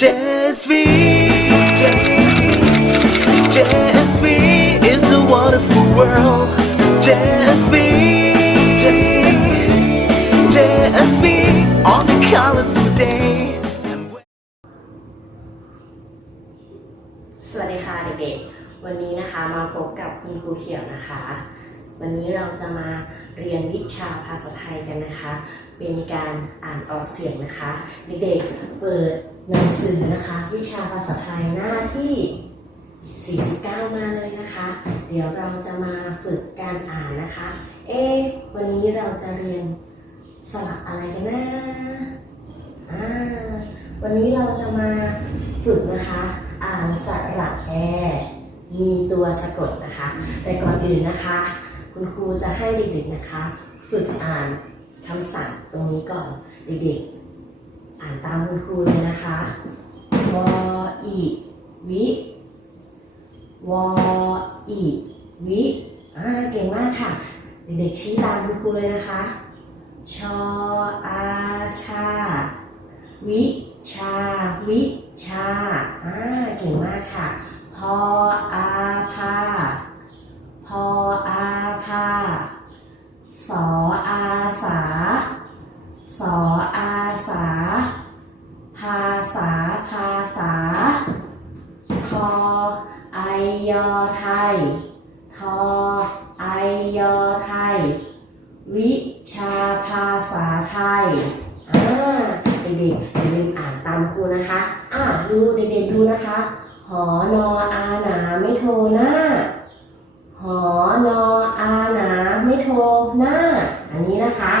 JSV, JSV is a wonderful world. JSV, JSV on a colorful day. สวัสดีค่ะเด็กๆ วันนี้นะคะมาพบกับคุณครูเขียวนะคะ วันนี้เราจะมาเรียนวิชาภาษาไทยกันนะคะ เป็นการอ่านออกเสียงนะคะ เด็กๆ เปิด หนังสือนะคะวิชาภาษาไทยหน้าที่ 49 มาเลยนะคะ เดี๋ยวเราจะมาฝึกการอ่านนะคะ เอ๊ะวันนี้เราจะเรียนสระอะไรกันนะอ่าวันนี้เราจะมาฝึกนะคะ อ่านสระแอมีตัวสะกดนะคะ แต่ก่อนอื่นนะคะ คุณครูจะให้เด็กๆนะคะ ฝึกอ่านคำสั่งตรงนี้ก่อนเด็กๆ อ่านตามคุณครูเลยนะคะ วออีวิ วออีวิอ่าเก่งมากค่ะ เด็กๆชี้ตามคุณครูเลยนะคะ ชออาชา วิชา วิชาอ่าเก่งมากค่ะ พออาพา อนออาหนาไม่โทรหน้า อันนี้นะคะ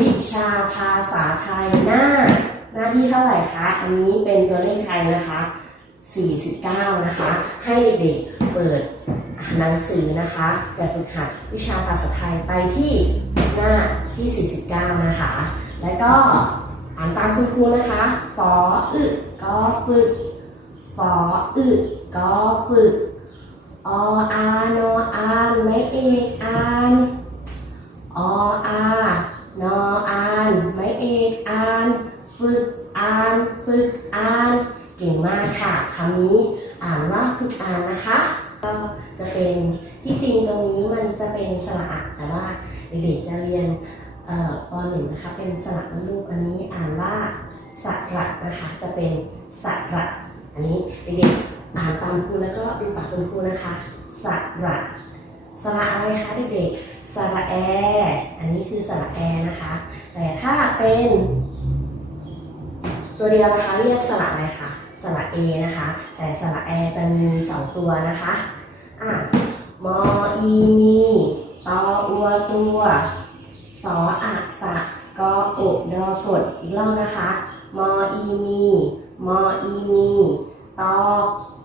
วิชาภาษาไทยหน้า หน้าที่เท่าไหร่คะ อันนี้เป็นตัวเลขไทยนะคะ 49 นะคะ ให้เด็กๆเปิดหนังสือนะคะแบบฝึกหัดวิชาภาษาไทยไปที่หน้าที่ 49 นะคะ แล้วก็อ่านตามคุณครูนะคะฟออึก็ฝึกฟออึก็ฝึก ออานออานไม่เอกอ่านออานออานไม่เอกอ่าน ฝึกอ่านฝึกอ่าน เก่งมากค่ะคำนี้อ่านว่าฝึกอ่านนะคะ ก็จะเป็นที่จริงตรงนี้มันจะเป็นสระอะแต่ว่าเด็กๆจะเรียนเอ่อปหนึ่งนะคะเป็นสระลูกอันนี้อ่านว่าสระนะคะจะเป็นสระอันนี้เด็กๆ อ่านตามครูแล้วก็ดูปากคุณครูนะคะสระสระอะไรคะเด็กๆสระแอ อันนี้คือสระแอนะคะ แต่ถ้าเป็น ตัวเดียวนะคะเรียกสระอะไรคะสระเอนะคะ แต่สระแอจะมีสองตัวนะคะอะมออีมีตออัวตัวสออะสะกออุดอกดอีกรอบนะคะ มออีมี มออีมี ตอ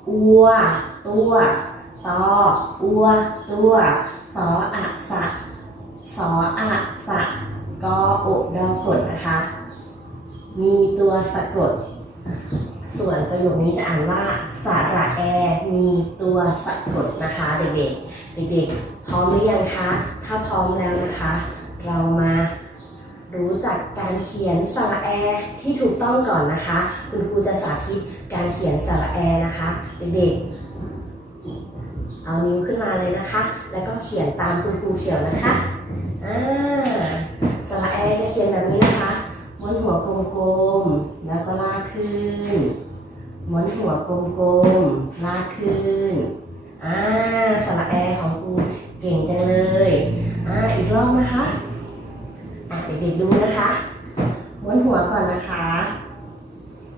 อัว ตัวตออัว ตัวสออะสะสออะสะกออุดอกดนะคะ มีตัวสะกด ส่วนประโยคนี้จะอ่านว่าสาระแอ มีตัวสะกดนะคะเด็กๆ เด็กๆ พร้อมหรือยังคะ ถ้าพร้อมแล้วนะคะ เรามา รู้จักการเขียนสระแอที่ถูกต้องก่อนนะคะ คุณครูจะสาธิตการเขียนสระแอนะคะเด็กๆเอานิ้วขึ้นมาเลยนะคะ แล้วก็เขียนตามคุณครูเขียวนะคะอ่าสระแอจะเขียนแบบนี้นะคะม้วนหัวกลมๆแล้วก็ลากขึ้นม้วนหัวกลมๆลากขึ้นอ่าสระแอของครูเก่งจังเลยอ่าอีกรอบนะคะอะ เด็กๆดูนะคะม้วนหัวก่อนนะคะ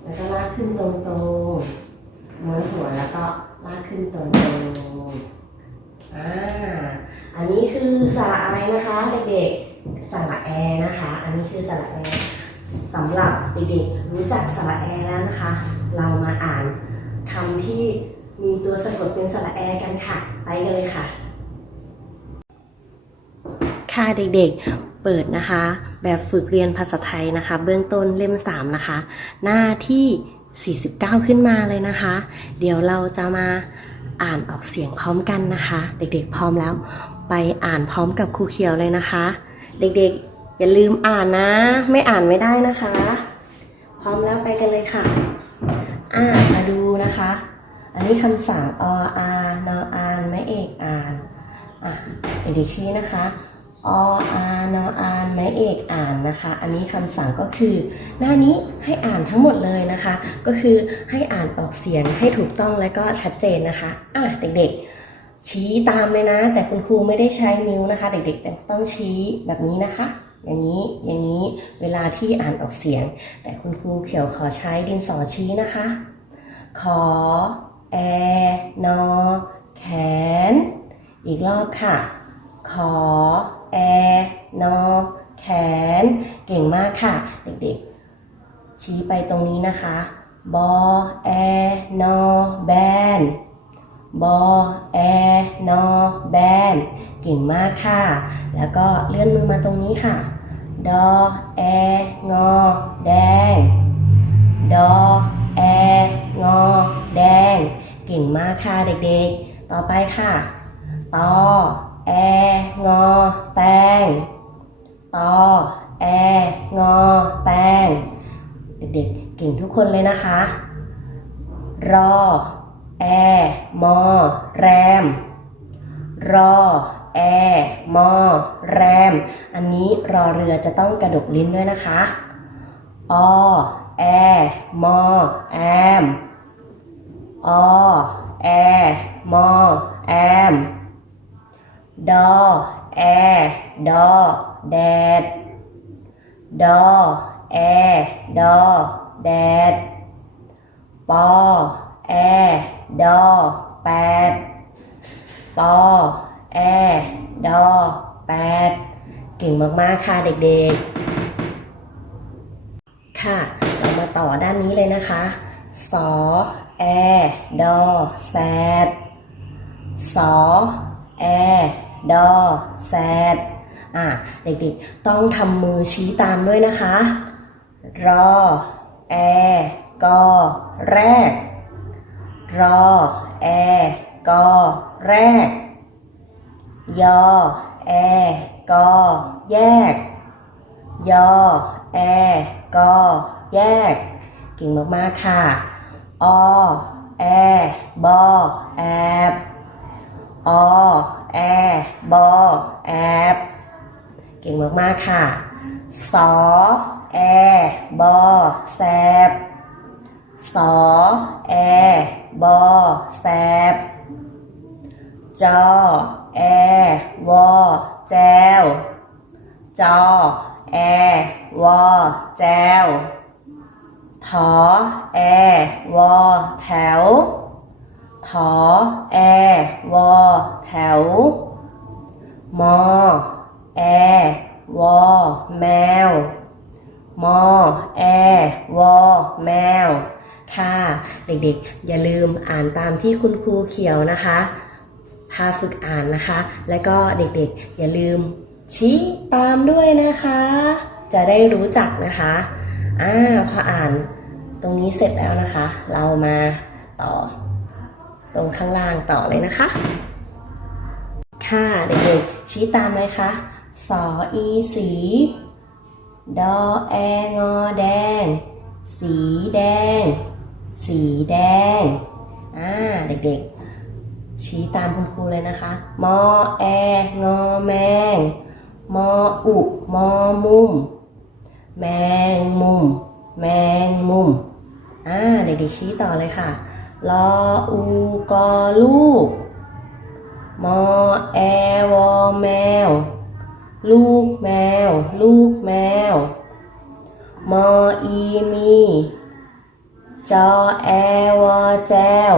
แล้วก็ลากขึ้นตรงๆม้วนหัวแล้วก็ลากขึ้นตรงๆอ่าอันนี้คือสระอะไรนะคะเด็กๆสระแอนะคะ อันนี้คือสระแอสำหรับเด็กๆรู้จักสระแอแล้วนะคะ เรามาอ่านคำที่มีตัวสะกดเป็นสระแอกันค่ะ ไปกันเลยค่ะ ค่ะเด็กๆเปิดนะคะ แบบฝึกเรียนภาษาไทยนะคะ เบื้องต้นเล่ม 3 นะคะ หน้าที่ 49 ขึ้นมาเลยนะคะ เดี๋ยวเราจะมาอ่านออกเสียงพร้อมกันนะคะ เด็กๆพร้อมแล้ว ไปอ่านพร้อมกับครูเขียวเลยนะคะ เด็กๆอย่าลืมอ่านนะ ไม่อ่านไม่ได้นะคะ พร้อมแล้วไปกันเลยค่ะ อ่ามาดูนะคะ อันนี้คำสั่งออานออานไม่เอกอ่านอะเด็กๆชี้นะคะ ออานออานไม่เอกอ่านนะคะ อันนี้คำสั่งก็คือ หน้านี้ให้อ่านทั้งหมดเลยนะคะ ก็คือให้อ่านออกเสียงให้ถูกต้องและก็ชัดเจนนะคะอะเด็กๆ ชี้ตามเลยนะ แต่คุณครูไม่ได้ใช้นิ้วนะคะ เด็กๆแต่ต้องชี้แบบนี้นะคะ อย่างนี้อย่างนี้เวลาที่อ่านออกเสียง แต่คุณครูเขียวขอใช้ดินสอชี้นะคะ ขอแอนอแขน อีกรอบค่ะ ขอ แอ นอ แขน เก่งมากค่ะ เด็กๆ ชี้ไปตรงนี้นะคะ บอ แอ นอ แบน บอ แอ นอ แบน เก่งมากค่ะ แล้วก็เลื่อนมือมาตรงนี้ค่ะ ดอ แอ งอ แดง ดอ แอ งอ แดง เก่งมากค่ะเด็กๆ ต่อไปค่ะ ตอ แองอ แตงตอแองอ แตง เด็กๆ เก่งทุกคนเลยนะคะ รอ แอ มอ แรม รอ แอ มอ แรม อันนี้รอเรือจะต้องกระดกลิ้นด้วยนะคะ อ แอ มอ แอม อ แอ มอ แอม ดอแอดอแดดดอแอดอแดดปอแอดอแปดปอแอดอแปดเก่งมาก ๆ ค่ะเด็กๆ ค่ะ เรามาต่อด้านนี้เลยนะคะสอแอดอแซดสอแอ ดอแซดอะเด็กๆต้องทำมือชี้ตามด้วยนะคะ รอ แอ กอ แรก รอ แอ กอ แรก ยอ แอ กอ แยก ยอ แอ กอ แยก เก่งมากๆค่ะ อ แอ บอ แอบ อ แอบอแอบเก่งมากๆค่ะสอแอบอแซบสอแอบอแซบจอแอวอแจวจอแอวอแจวถอแอวอแถว ถอแอวอแถว มอแอวอแมว มอแอวอแมว ค่ะ เด็กๆ อย่าลืมอ่านตามที่คุณครูเขียวนะคะพาฝึกอ่านนะคะ และก็เด็กๆ อย่าลืมชี้ตามด้วยนะคะ จะได้รู้จักนะคะอ่าพออ่านตรงนี้เสร็จแล้วนะคะ เรามาต่อ ตรงข้างล่างต่อเลยนะคะ ค่ะเด็กๆชี้ตามเลยค่ะสออีสีดอแองอแดง สีแดง สีแดงอ่าเด็กๆ ชี้ตามคุณครูเลยนะคะมอแองอแมงมออุมอมุม แมงมุม แมงมุมอ่าเด็กๆชี้ต่อเลยค่ะ ลออูกอลูก มอแอวอแมว ลูกแมว ลูกแมว มออีมี จอแอวอแจว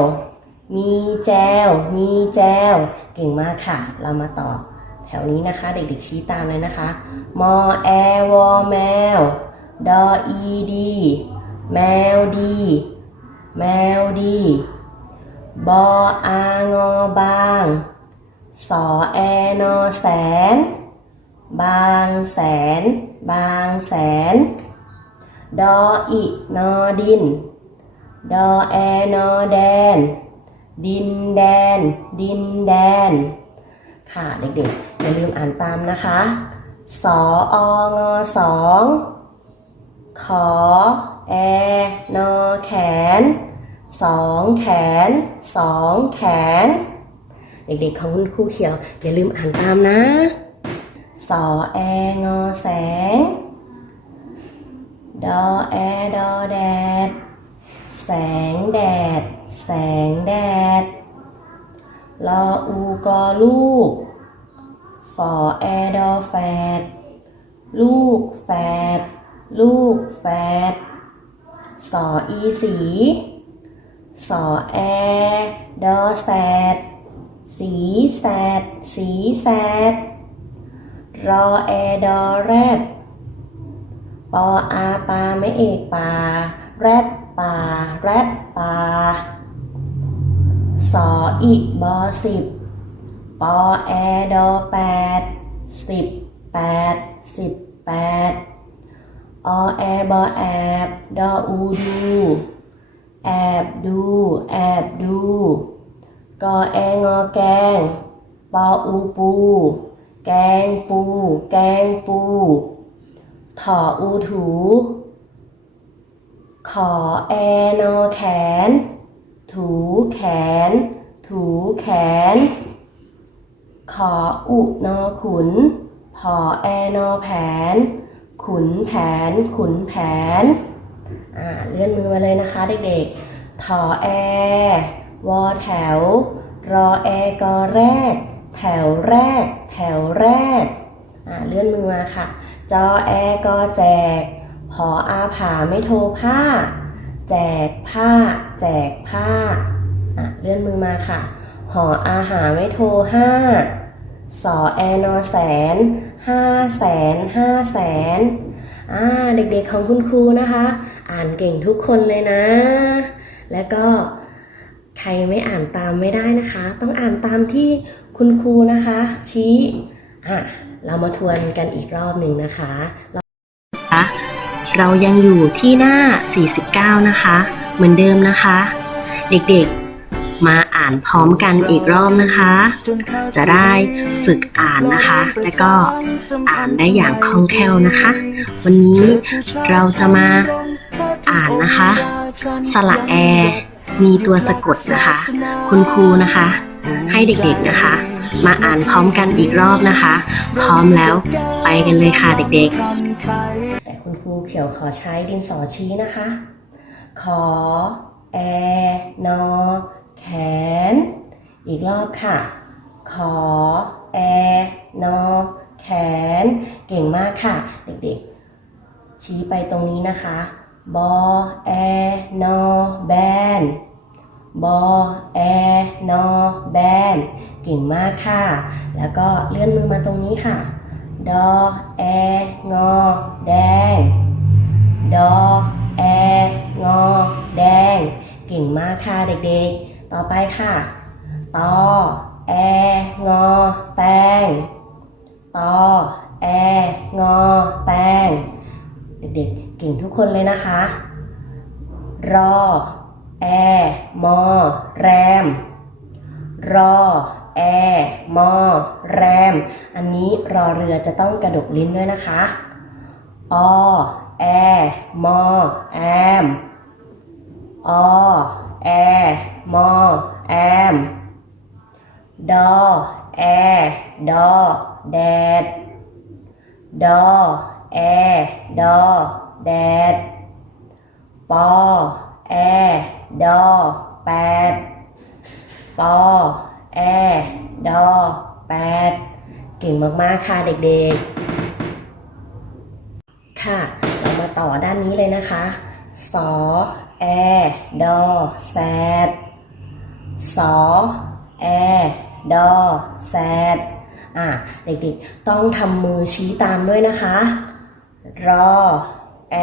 มีแจว มีแจว เก่งมากค่ะ เรามาต่อแถวนี้นะคะ เด็กๆชี้ตามเลยนะคะ มอแอวอแมว ดออีดี แมวดี แมวดี บออางอบาง สอแอนอแสน บางแสน บางแสน ดออินอดิน ดอแอนอแดน ดินแดน ดินแดน ค่ะเด็กๆ อย่าลืมอ่านตามนะคะ สอองอสองขอ แอ นอ แขน สองแขนสองแขน เด็กๆของคุณครูเขียว อย่าลืมอ่านตามนะสอแองอแสง ดอแอดอแดด แสงแดด แสงแดด ลออูกอลูกฟอแอดอแฟดลูกแฝด ลูกแฝดสออีสี สอแอ ดอแสด สีแสด สีแสด รอแอ ดอแรด ปออาปาไม่เอกปา แรดป่า แรดป่า สออีบอสิบ ปอแอ ดอแปด สิบแปด สิบแปดอแอบอแอบ ดออูดู แอบดู แอบดูกอแองอแกงปออูปู แกงปู แกงปูถออูถู ขอแอนอแขน ถูแขน ถูแขน ขออุนอขุน พอแอนอแผน ขุนแผน ขุนแผนอ่า เลื่อนมือมาเลยนะคะเด็กๆ ถอแอ วอแถว รอแอกอแรก แถวแรก แถวแรก เลื่อนมือมาค่ะ จอแอกอแจกพออาผาไม่โทรผ้า แจกผ้า แจกผ้า เลื่อนมือมาค่ะ หออาหาไม่โทรห้าสอแอนอแสนห้าแสนห้าแสน อ่าเด็กๆของคุณครูนะคะ อ่านเก่งทุกคนเลยนะ แล้วก็ใครไม่อ่านตามไม่ได้นะคะ ต้องอ่านตามที่คุณครูนะคะ ชี้อะเรามาทวนกันอีกรอบหนึ่งนะคะเราเรายังอยู่ที่หน้า 49 นะคะ เหมือนเดิมนะคะ เด็กๆ มาอ่านพร้อมกันอีกรอบนะคะ จะได้ฝึกอ่านนะคะ และก็อ่านได้อย่างคล่องแคล่วนะคะ วันนี้เราจะมาอ่านนะคะ สระแอ มีตัวสะกดนะคะ คุณครูนะคะ ให้เด็กๆนะคะ มาอ่านพร้อมกันอีกรอบนะคะ พร้อมแล้วไปกันเลยค่ะเด็กๆ แต่คุณครูเขียวขอใช้ดินสอชี้นะคะ ขอ แอนอ แขน อีกรอบค่ะ ขอ แอ นอ แขน เก่งมากค่ะ เด็กๆ ชี้ไปตรงนี้นะคะ บอ แอ นอ แบน บอ แอ นอ แบน เก่งมากค่ะ แล้วก็เลื่อนมือมาตรงนี้ค่ะ ดอ แอ งอ แดง ดอ แอ งอ แดง เก่งมากค่ะเด็กๆ ต่อไปค่ะตอแองอแตงตอแองอแตงเด็กๆเก่งทุกคนเลยนะคะ รอแอมอแรม รอแอมอแรม อันนี้รอเรือจะต้องกระดกลิ้นด้วยนะคะอแอมอแอมอแอ มอแอม ดอ แอ ดอ แดด ดอ แอ ดอ แดด ปอ แอ ดอ แปด ปอ แอ ดอ แปด เก่งมาก ๆ ค่ะเด็ก ๆ ค่ะ เรามาต่อด้านนี้เลยนะคะ สอ แอ ดอ แซด สอแอดอแซดอะเด็กๆต้องทำมือชี้ตามด้วยนะคะ รอ แอ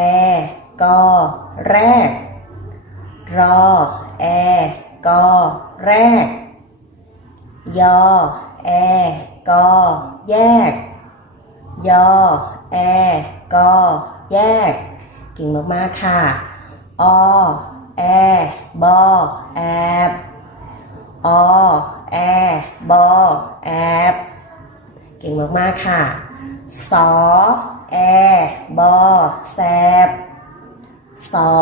กอ แรก รอ แอ กอ แรก ยอ แอ กอ แยก ยอ แอ กอ แยก เก่งมากๆค่ะ อ แอ บอ แอบ อแอบอแอบเก่งมาก ๆ ค่ะ สอแอบอแซบสอ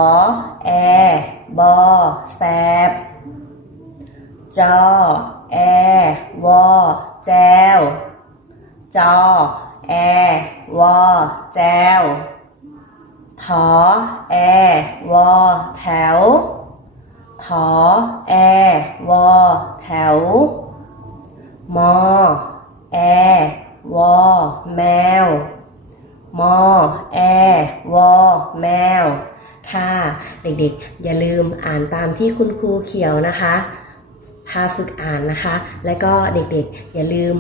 แอบอแสบจอแอวอแจวจอแอวอแจวถอแอวอแถว ถอแอวอแถว มอแอวอแมว มอแอวอแมว ค่ะ เด็กๆ อย่าลืมอ่านตามที่คุณครูเขียวนะคะพาฝึกอ่านนะคะ และก็เด็กๆ อย่าลืม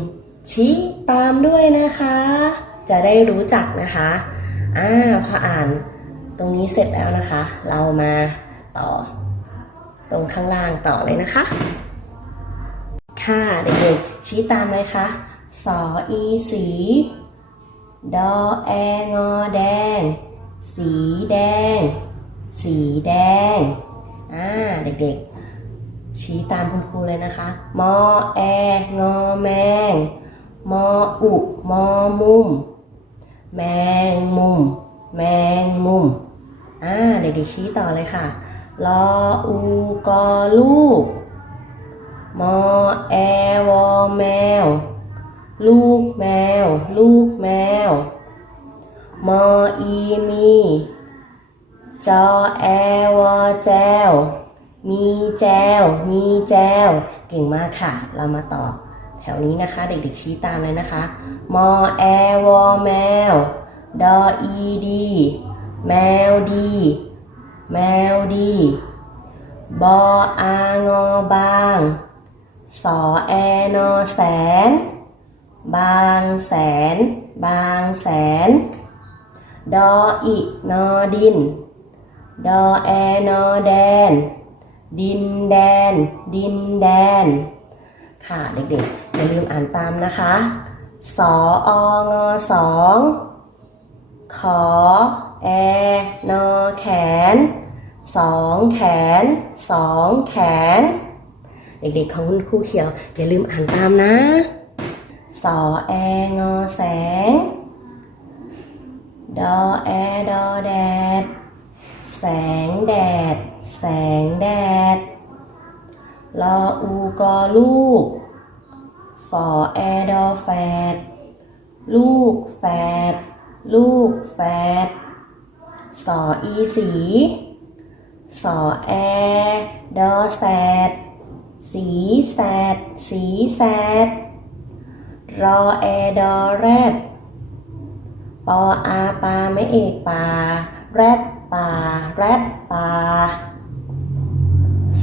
ชี้ตามด้วยนะคะ จะได้รู้จักนะคะอ่าพออ่านตรงนี้เสร็จแล้วนะคะ เรามาต่อ ตรงข้างล่างต่อเลยนะคะ ค่ะเด็กๆชี้ตามเลยค่ะสออีสีดอแองอแดง สีแดง สีแดงอ่าเด็กๆ ชี้ตามคุณครูเลยนะคะมอแองอแมงมออุมอมุม แมงมุม แมงมุมอ่าเด็กๆชี้ต่อเลยค่ะ ลออูกอลูก มอแอวอแมว ลูกแมว ลูกแมว มออีมี จอแอวอแจว มีแจว มีแจว เก่งมากค่ะ เรามาต่อแถวนี้นะคะ เด็กๆชี้ตามเลยนะคะ มอแอวอแมว ดออีดี แมวดี แมวดี บออางอบาง สอแอนอแสน บางแสน บางแสน ดออินอดิน ดอแอนอแดน ดินแดน ดินแดน ค่ะเด็กๆอย่าลืมอ่านตามนะคะ สอองอสองขอ แอนอแขนสองแขนสองแขน เด็กๆของคุณครูเขียว อย่าลืมอ่านตามนะ สอแองอแสง ดอแอดอแดด แสงแดด แสงแดด ลออูกอลูก ฝอแอดอแฟดลูกแฟดลูกแฟด สออีสี สอแอ ดอแสด สีแสด สีแสด รอแอ ดอแรด ปออาปาไม่เอกปา แรดปา แรดปา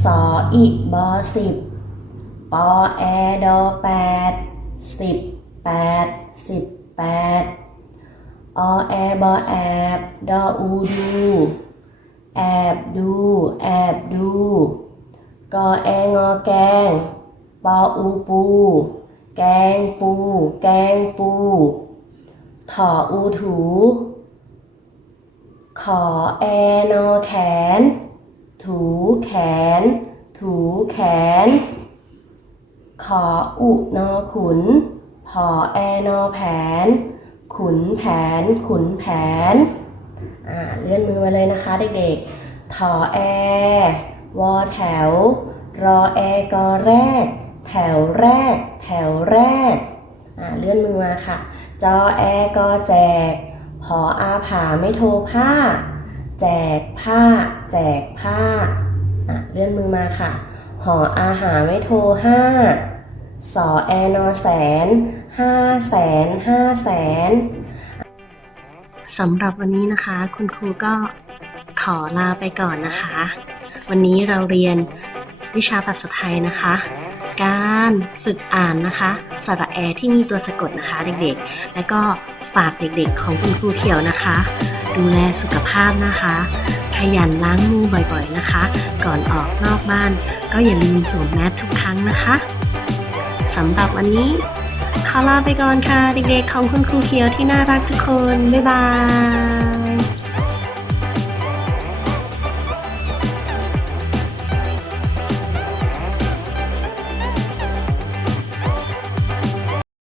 สออีบอสิบ ปอแอ ดอแปด สิบแปด สิบแปด อแอบอแอบดออูดูแอบดูแอบดูกอแองอแกงปออูปู แกงปู แกงปูถออูถู ขอแอนอแขน ถูแขน ถูแขน ขออุนอขุนพอแอนอแผน ขุนแผน ขุนแผน อ่า เลื่อนมือมาเลยนะคะเด็กๆถอแอ วอแถว รอแอกอแรก แถวแรก แถวแรก อ่า เลื่อนมือมาค่ะ จอแอกอแจกพออาผาไม่โทรผ้า แจกผ้า แจกผ้า อะ เลื่อนมือมาค่ะ หออาหาไม่โทรห้า สอแอนอแสน ห้าแสนห้าแสนสำหรับวันนี้นะคะ คุณครูก็ขอลาไปก่อนนะคะ วันนี้เราเรียนวิชาภาษาไทยนะคะ การฝึกอ่านนะคะสระแอที่มีตัวสะกดนะคะเด็กๆ และก็ฝากเด็กๆของคุณครูเขียวนะคะ ดูแลสุขภาพนะคะ ขยันล้างมือบ่อยๆนะคะ ก่อนออกนอกบ้าน ก็อย่าลืมสวมแมสทุกครั้งนะคะสำหรับวันนี้ ขอลาไปก่อนค่ะ เด็กๆของคุณครูเขียวที่น่ารักทุกคน บ๊ายบาย